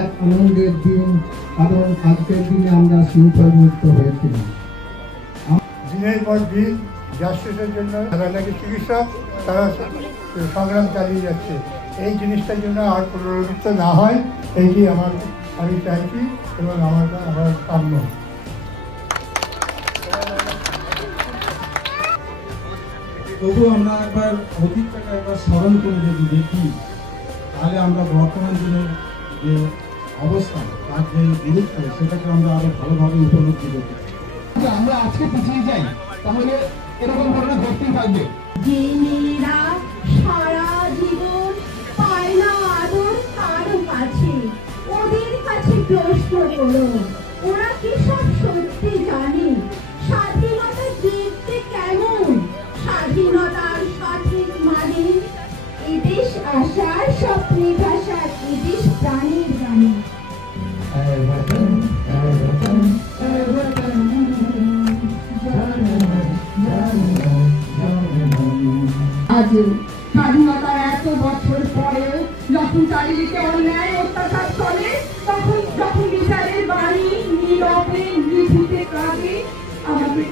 এক আনন্দের দিন, কারণ আজকের দিনে আমরা শৃঙ্খল মুক্ত হয়েছিলাম। দিনের পর দিন জাস্টিসের জন্য নাকি চিকিৎসক তারা সংগ্রাম চালিয়ে যাচ্ছে। এই জিনিসটার জন্য আর পুনরাবৃত্ত না হয় এইটি আমি চাইছি এবং আমার কাম্য। তবু আমরা একবার অতীতটাকে একবার স্মরণ করে যদি দেখি, তাহলে আমরা বর্তমান দিনের যে অবস্থা, তার যে গুরুত্ব, সেটাকে আমরা আরো ভালোভাবে উপলব্ধি করতে পারি। আমরা আজকে পিছিয়ে যাই, তাহলে এরকম ঘটনা ঘটতেই থাকবে। যে মেয়েরা সারা জীবন পায় না আদর কারো কাছে, ওদের কাছে প্রশ্ন করো, ওরা কি সব সত্যি জানে স্বাধীনতা দেখতে কেমন, স্বাধীনতার সঠিক মানে, এদেশ আশার স্বপ্নে ভাষার, এদেশ প্রাণের গানে। আজও স্বাধীনতার এত বছর পরেও যখন চারিদিকে অন্যায় অত্যাচার চলে, যখন বিচারের বাণী নীরবে নিভৃতে কাঁদে, আমাদের